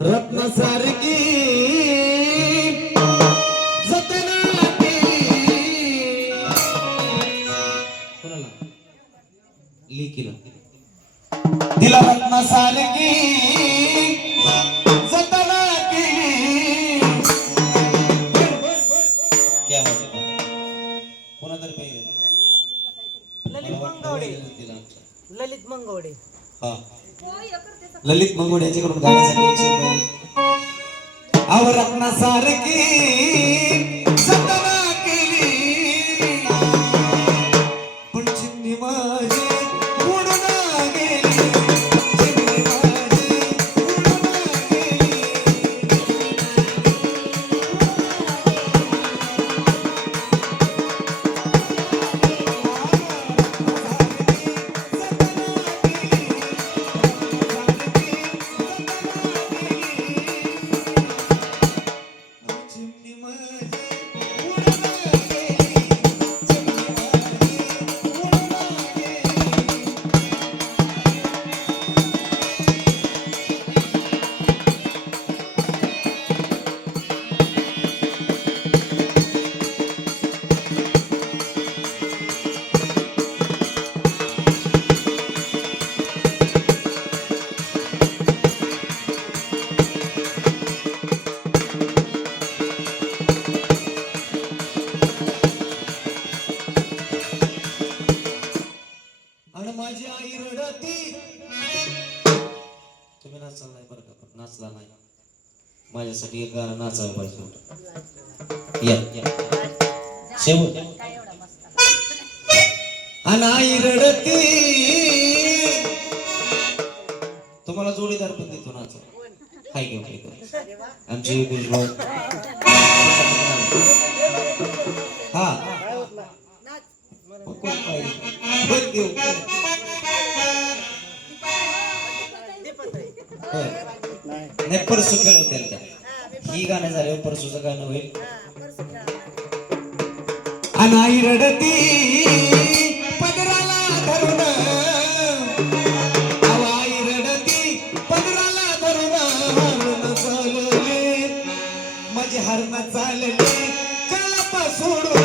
रत्नासारखी जतना कोणाला लिखिला दिला रत्नासारखी जतना केली क्या बात कोणातरी पाहिजे ललित मंगवडे हा ललित मंगवडे यांच्याकडून गाण्यासाठी 100 रुपये आव रत्नासारखी जतना केली पण चिन्नी माझी उडून गेली चिन्नी माझी उडून गेली आणि माझी आई रडती तुम्ही नाचला नाही बरं का पण नाचला नाही माझ्यासाठी एक गाणं नाचायला पाहिजे होतं या शेवट आणि आई रडती तुम्हाला जोडीदार पण देतो नाचा काय घेऊ काय आमची भाऊ हा कोण पाहिजे देऊ नाही परसू खेळवते त्या ही गाणं झाल्यावर परसूचं गाणं होईल अनाई रडती पदराला धरून आवाई रडती पदराला धरून हरण चालले माझे हरण चालले कळप सोडून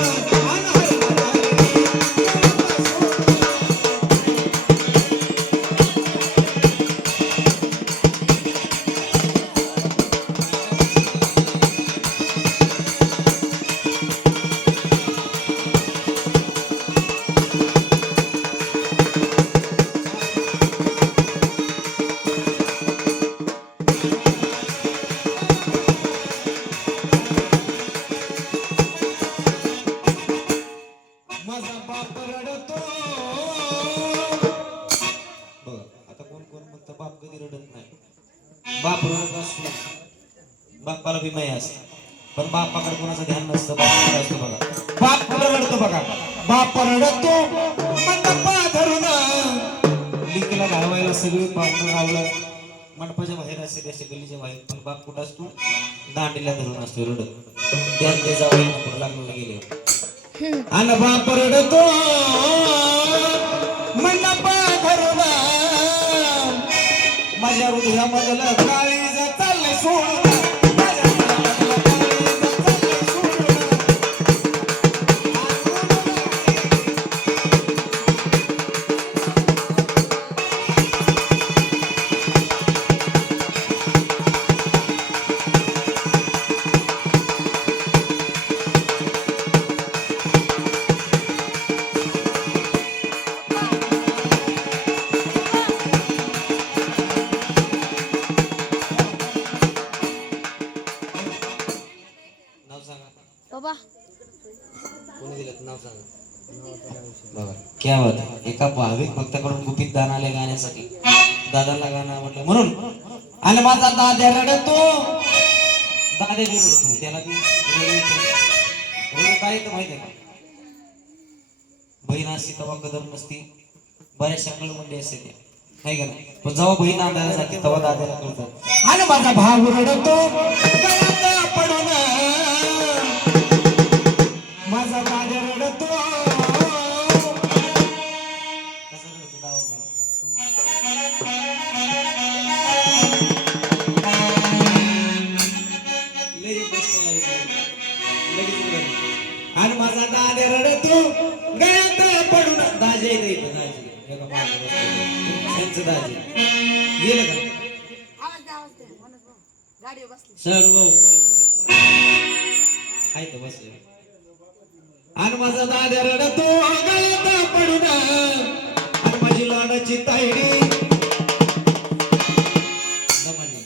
माझा बाप रडतो बघ आता कोण कोण म्हणतं बाप कधी रडत नाही बाप रडत असतो बापाला बी माया असते पण बापाकडे कोणाचं ध्यान नसतं बापाकडे असतं बघा बाप कुठं रडतो बघा बाप रडतो मंडपा धरून लिकीला घालवायला सगळी पाहुणं आवलं मंडपाच्या बाहेर असेल असे गल्लीच्या बाहेर पण बाप कुठं असतो दांडीला धरून असतो रडत ध्यान ते जावं लागलं गेले आणि बाप रडतो मंडपा धरून माझ्या हृदयामधलं काळीज चाललंय सोडून बाबा कोणी दिलं नाव सांगा बघा क्या बात आहे एका भाविक भक्ताकडून गुपित दान आले गाण्यासाठी दादाला गाणं आवडलं म्हणून आणि माझा दाद्या रडतो दाद्या बी रडतो त्याला बी काय तर माहिती आहे का बहीण असती तेव्हा कदर नसती बऱ्याचशा कळमंडी असते त्या नाही का नाही पण जेव्हा बहीण आणायला जाते तेव्हा दाद्याला कळतं आणि माझा भाव रडतो पडून माझा दाद्या रडतो एका मागे बसलेलं. त्यांचं दाजी गेलं का गाडी बसली सर भाऊ आहे तर बसले आणि माझा दाद्या रडतो गळ्यात पडून आणि माझी लाडाची तायडी दमानी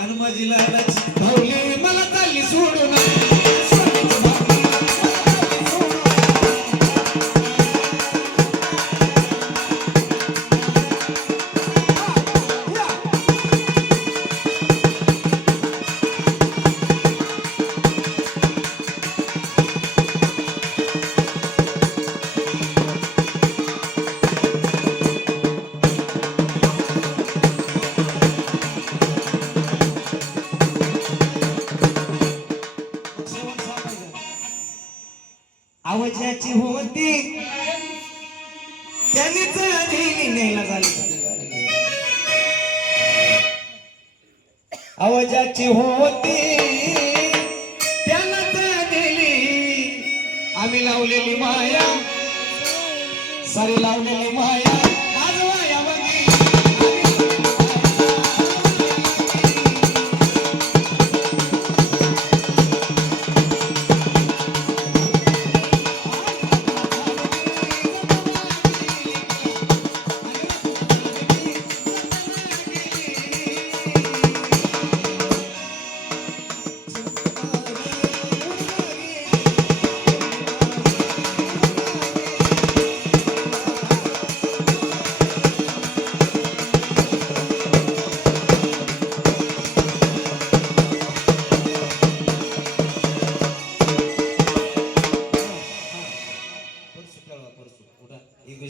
आणि माझी लाडाची भाऊली मला चालली सोडून स्वामीचं भाऊली. आवाजाची होती त्यांनीच दिली न्यायला झाली आवाजाची होती त्यानंच दिली आम्ही लावलेली माया सारी लावलेली माया आज वाया बघी. परसू उठा एक